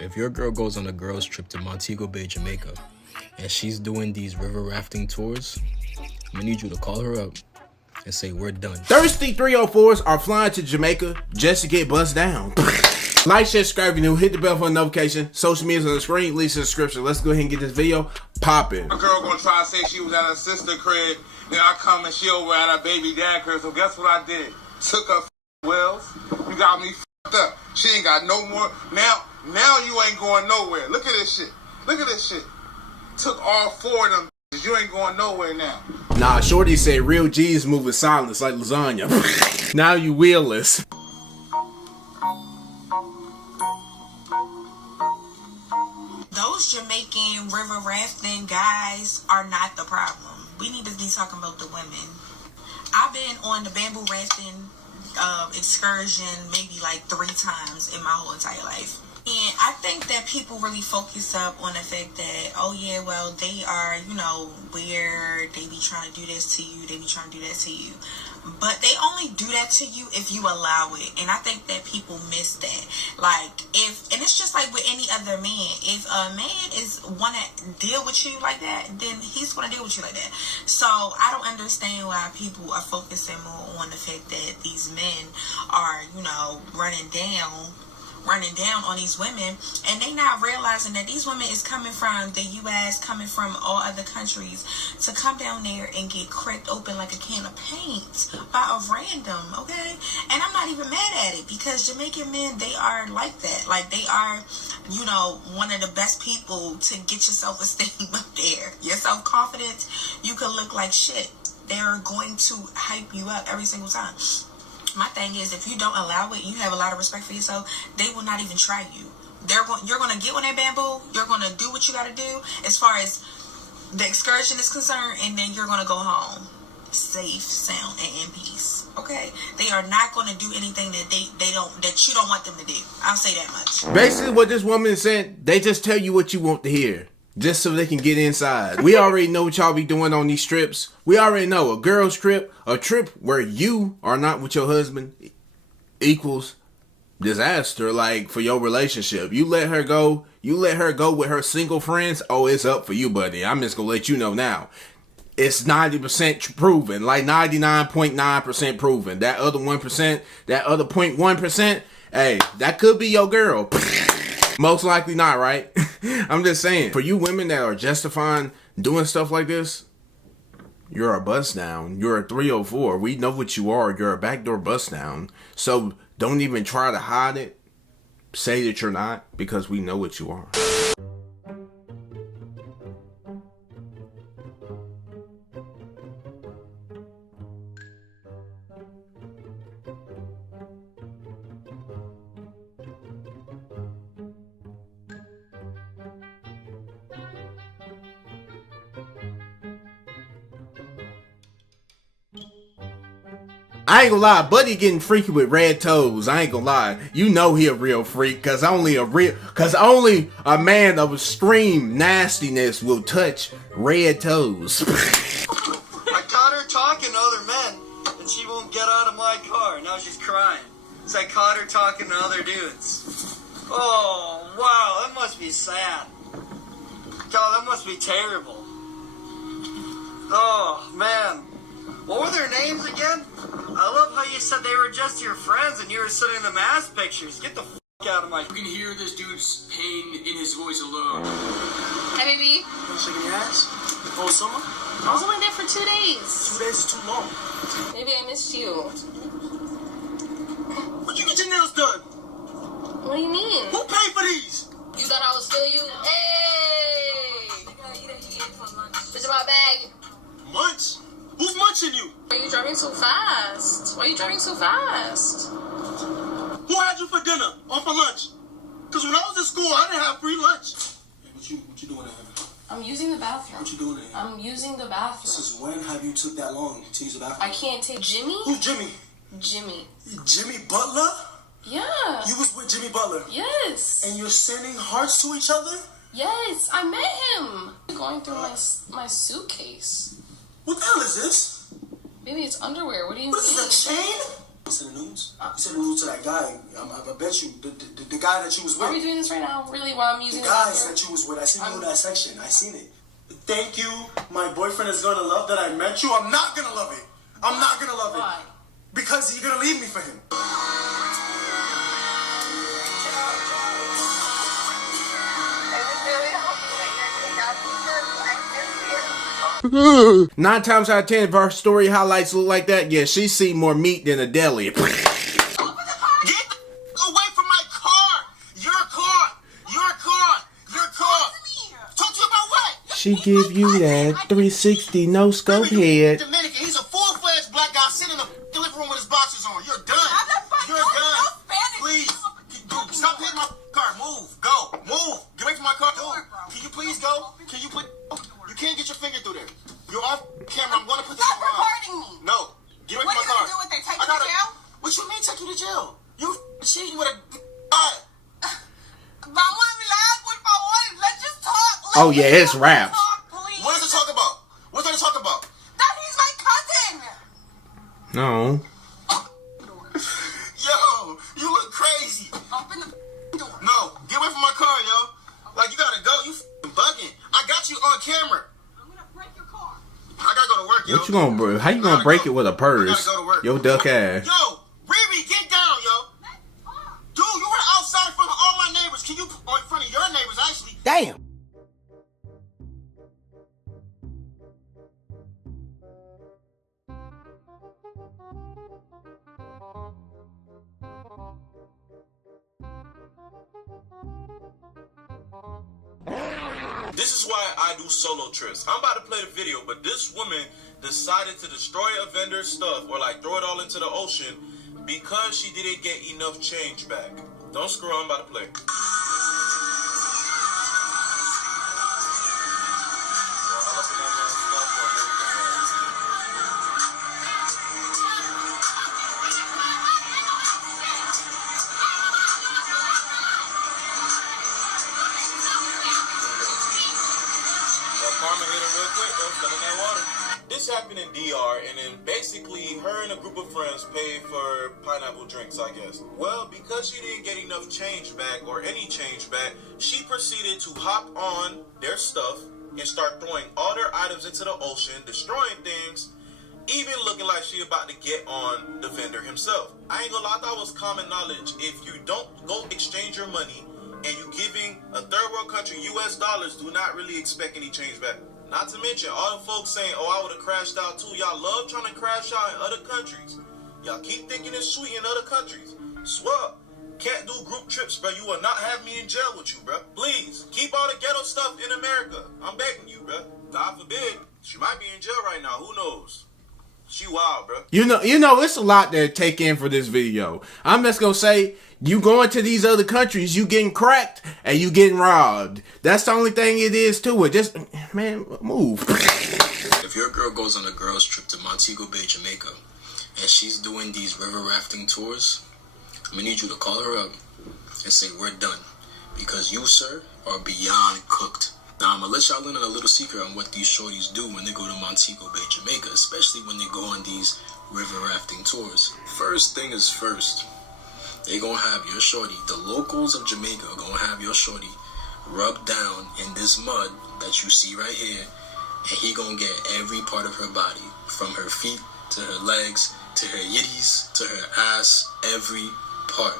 If your girl goes on a girls trip to Montego Bay, Jamaica, and she's doing these river rafting tours, I'm gonna need you to call her up and say we're done. Thirsty 304'S are flying to Jamaica just to get buzzed down. Like, share, subscribe if you're new, hit the bell for a notification. Social media's on the screen, links in the description. Let's go ahead and get this video popping. A girl gonna try to say she was at her sister crib, then I come and she over at her baby dad crib. So guess what I did? Took her Wells. You got me f***ed up. She ain't got no more. Now you ain't going nowhere. Look at this shit. Look at this shit. Took all four of them. You ain't going nowhere now. Nah, Shorty said real G's move in silence like lasagna. Now you wheelless. Those Jamaican river rafting guys are not the problem. We need to be talking about the women. I've been on the bamboo rafting excursion maybe like 3 times in my whole entire life. And I think that people really focus up on the fact that, oh yeah, well, they are, weird, they be trying to do this to you, they be trying to do that to you. But they only do that to you if you allow it. And I think that people miss that. And it's just like with any other man. If a man want to deal with you like that, then he's going to deal with you like that. So I don't understand why people are focusing more on the fact that these men are, running down on these women, and they not realizing that these women is coming from the U.S., coming from all other countries to come down there and get cracked open like a can of paint by a random, okay? And I'm not even mad at it, because Jamaican men, they are like that. Like, they are, one of the best people to get your self-esteem up there. Your self-confidence, you could look like shit. They're going to hype you up every single time. My thing is, if you don't allow it, you have a lot of respect for yourself, they will not even try you. You're going to get on that bamboo, you're going to do what you got to do as far as the excursion is concerned, and then you're going to go home safe, sound, and in peace. Okay? They are not going to do anything that that you don't want them to do. I'll say that much. Basically what this woman said, they just tell you what you want to hear, just so they can get inside. We already know what y'all be doing on these trips. We already know a girl's trip, a trip where you are not with your husband, equals disaster, like, for your relationship. You let her go with her single friends, oh, it's up for you, buddy. I'm just gonna let you know now. It's 90% proven, like 99.9% proven. That other 1%, that other 0.1%, hey, that could be your girl. Most likely not, right? I'm just saying, for you women that are justifying doing stuff like this, you're a bust down. You're a 304. We know what you are. You're a backdoor bust down. So don't even try to hide it. Say that you're not, because we know what you are. I ain't gonna lie, Buddy getting freaky with red toes. I ain't gonna lie. You know he a real freak, cause only a man of extreme nastiness will touch red toes. I caught her talking to other men, and she won't get out of my car. Now she's crying. So I caught her talking to other dudes. Oh, wow, that must be sad. God, that must be terrible. Oh, man. What were their names again? I love how you said they were just your friends and you were sending them ass pictures. Get the f*** out of my... You can hear this dude's pain in his voice alone. Hi, baby. You shaking your ass? Oh, summer? I was only there for 2 days. 2 days is too long. Maybe I missed you. Where'd you get your nails done? What do you mean? Who paid for these? You thought I would steal you? Hey! Where's my bag? Munch? Who's munching you? Why are you driving so fast? Why are you driving so fast? Who had you for dinner or for lunch? Because when I was in school, I didn't have free lunch. Hey, what you doing in here? I'm using the bathroom. What you doing in here? I'm using the bathroom. Since when have you took that long to use the bathroom? I can't take Jimmy? Who's Jimmy? Jimmy. Jimmy Butler? Yeah. You was with Jimmy Butler? Yes. And you're sending hearts to each other? Yes, I met him. Going through my suitcase. What the hell is this? Baby, it's underwear. What do you What mean? is this, a chain? send the nudes? You sent the nudes to that guy. I bet you. The guy that you was with. Are we doing this right now? Really? While I'm using the guys that you was with. I seen you in that section. I seen it. Thank you. My boyfriend is gonna love that I met you. I'm not gonna love it. I'm not gonna love Why? it. Because you're gonna leave me for him. 9 times out of 10, if our story highlights look like that, yeah, she's seen more meat than a deli. Get away from my car! Your car! Your car! Your car! Talk to you about what? She give you that 360 no scope head. Dominican, he's a full-fledged black guy sitting in the living room with his boxers on. You're done. You're done. Please. Stop hitting my car. Move. Go. Move. Get away from my car. Move. Can you please go? Can you please? You can't get your finger through there. You're off camera. I'm going to put this on. Stop recording me. No. Get away from my car. What are you going to do with it? Take you to jail? What you mean take you to jail? You cheating with a... Let's just talk. Oh, yeah, it's raps. What does it talk about? What does it talk about? That he's my cousin. No. Yo, you look crazy. Open the door. No, get away from my car, yo. Like, you gotta go. You bugging. I got you on camera. I'm going to break your car. I gotta go to work, yo. What you gonna break? How you gonna break it with a purse? I gotta go to work. Yo, duck ass. Yo, Riri, get down, yo. Dude, you were outside in front of all my neighbors. Can you, or in front of your neighbors, actually? Damn. This is why I do solo trips. I'm about to play the video, but this woman decided to destroy a vendor's stuff or like throw it all into the ocean because she didn't get enough change back. Don't screw on, I'm about to play. This happened in DR, and then basically her and a group of friends paid for pineapple drinks, I guess. Well, because she didn't get enough change back, or any change back, she proceeded to hop on their stuff and start throwing all their items into the ocean, destroying things, even looking like she about to get on the vendor himself. I ain't gonna lie, I thought it was common knowledge. If you don't go exchange your money and you giving a third world country US dollars, do not really expect any change back. Not to mention all the folks saying, oh, I would have crashed out too. Y'all love trying to crash out in other countries. Y'all keep thinking it's sweet in other countries. Swear, can't do group trips, bro. You will not have me in jail with you, bro. Please, keep all the ghetto stuff in America. I'm begging you, bro. God forbid, she might be in jail right now. Who knows? She wild, bro. You know, it's a lot to take in for this video. I'm just gonna say, you going to these other countries, you getting cracked and you getting robbed. That's the only thing it is to it. Just, man, move. If your girl goes on a girls trip to Montego Bay, Jamaica, and she's doing these river rafting tours, I'm gonna need you to call her up and say, we're done. Because you, sir, are beyond cooked. Now, I'm gonna let y'all in on a little secret on what these shorties do when they go to Montego Bay, Jamaica, especially when they go on these river rafting tours. First thing is first, they gonna have your shorty, the locals of Jamaica are gonna have your shorty rubbed down in this mud that you see right here, and he gonna get every part of her body, from her feet to her legs, to her yitties, to her ass, every part.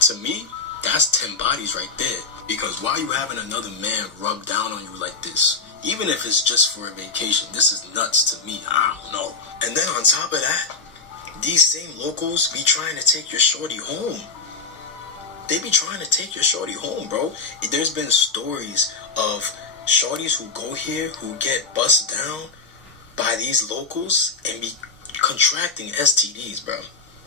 To me, that's 10 bodies right there. Because why are you having another man rub down on you like this? Even if it's just for a vacation, this is nuts to me. I don't know. And then on top of that, these same locals be trying to take your shorty home. They be trying to take your shorty home, bro. There's been stories of shorties who go here who get bussed down by these locals and be contracting STDs, bro.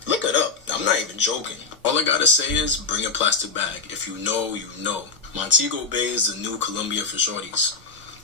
Look it up. I'm not even joking. All I gotta say is bring a plastic bag. If you know, you know. Montego Bay is the new Colombia for shorties.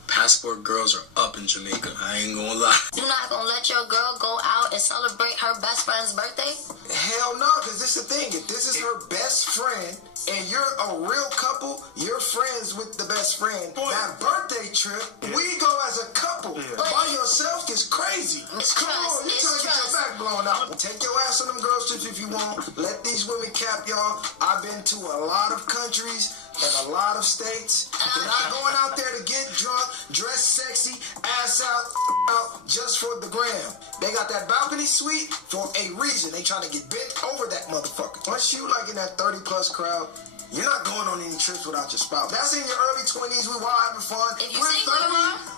Passport girls are up in Jamaica. I ain't gonna lie. You not gonna let your girl go out and celebrate her best friend's birthday? Hell no, because this is the thing. If this is her best friend and you're a real couple, you're friends with the best friend. That birthday trip, we go as a couple. By yourself is crazy. Come on, you trying to get your back blown out. Take your ass on them girls trips if you want. Let these women cap y'all. I've been to a lot of countries and a lot of states. They're not going out there to get drunk, dress sexy, ass out just for the gram. They got that balcony suite for a reason. They trying to get bent over that motherfucker. Once you like in that 30 plus crowd, you're not going on any trips without your spouse. That's in your early 20s. We all having fun. If you We're single,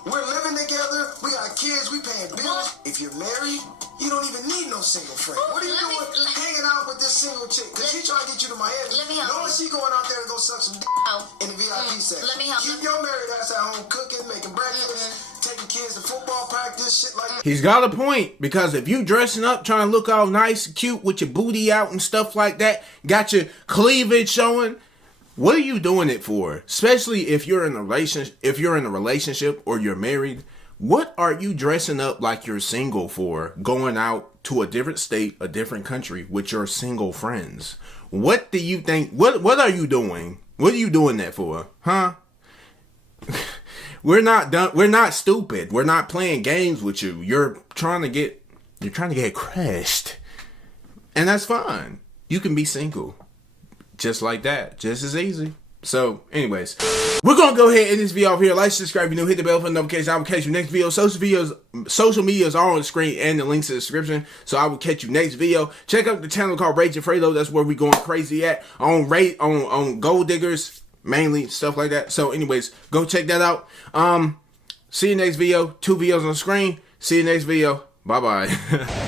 30. We're living together. We got kids. We paying bills. If you're married, you don't even need no single friend. What are you doing hanging out with this single chick? Because she trying to get you to Miami. Let me help Knowing you. she going out there to go suck some dick in the VIP section. Let me help Keep you. your married ass at home cooking, making breakfast, taking kids to football practice, shit like that. He's got a point, because if you dressing up trying to look all nice and cute with your booty out and stuff like that, got your cleavage showing, what are you doing it for? Especially if you're in a relationship or you're married. What are you dressing up like you're single for, going out to a different state, a different country with your single friends? What do you think? What are you doing? What are you doing that for? Huh? We're not done. We're not stupid. We're not playing games with you. You're trying to get crushed. And that's fine. You can be single. Just like that. Just as easy. So, anyways, we're going to go ahead and end this video off here. Like, subscribe if you're new, hit the bell for notifications. I will catch you next video. Social medias are on the screen and the links in the description. So I will catch you next video. Check out the channel called Raging Fredo. That's where we going crazy at. On gold diggers, mainly, stuff like that. So, anyways, go check that out. See you next video. 2 videos on the screen. See you next video. Bye-bye.